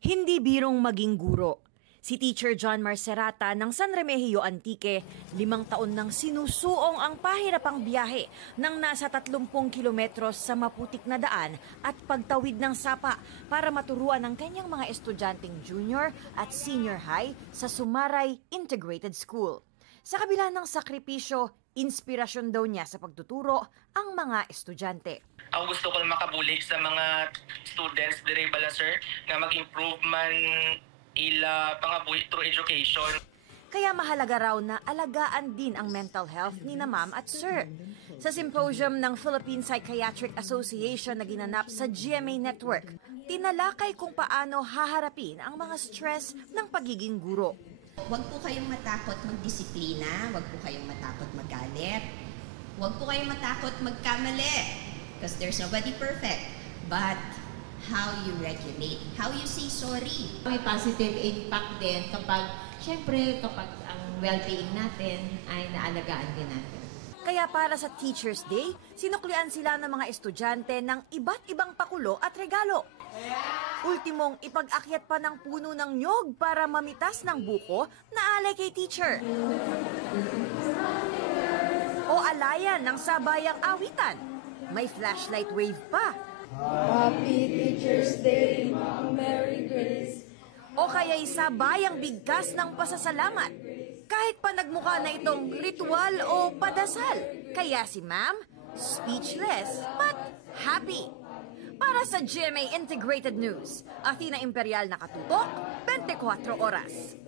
Hindi birong maging guro. Si Teacher John Marcerata ng San Remigio Antique, 5 taon nang sinusuong ang pahirapang biyahe ng nasa 30 kilometros sa maputik na daan at pagtawid ng sapa para maturuan ang kanyang mga estudyanteng junior at senior high sa Sumaray Integrated School. Sa kabila ng sakripisyo, inspirasyon daw niya sa pagtuturo ang mga estudyante. Ang gusto ko makabuli sa mga students dire bala sir nga mag-improve man ila pangabuhi through education. Kaya mahalaga raw na alagaan din ang mental health ni na ma'am at sir. Sa symposium ng Philippine Psychiatric Association na ginanap sa GMA Network, tinalakay kung paano haharapin ang mga stress ng pagiging guro. Huwag po kayong matakot magdisiplina, huwag po kayong matakot magalit, huwag po kayong matakot magkamali. Because there's nobody perfect. But how you regulate, how you say sorry. May positive impact din kapag ang well-being natin ay naalagaan din natin. Kaya para sa Teacher's Day, sinuklian sila ng mga estudyante ng iba't ibang pakulo at regalo. Ultimong ipag-akyat pa ng puno ng nyog para mamitas ng buko na alay kay teacher. O alayan ng sabayang awitan. May flashlight wave pa. Happy Teacher's Day, Ma'am Mary Grace. O kaya'y sabayang bigkas ng pasasalamat. Kahit pa nagmukha na itong ritual o padasal. Kaya si Ma'am, speechless but happy. Para sa GMA Integrated News, Athena Imperial nakatutok, 24 oras.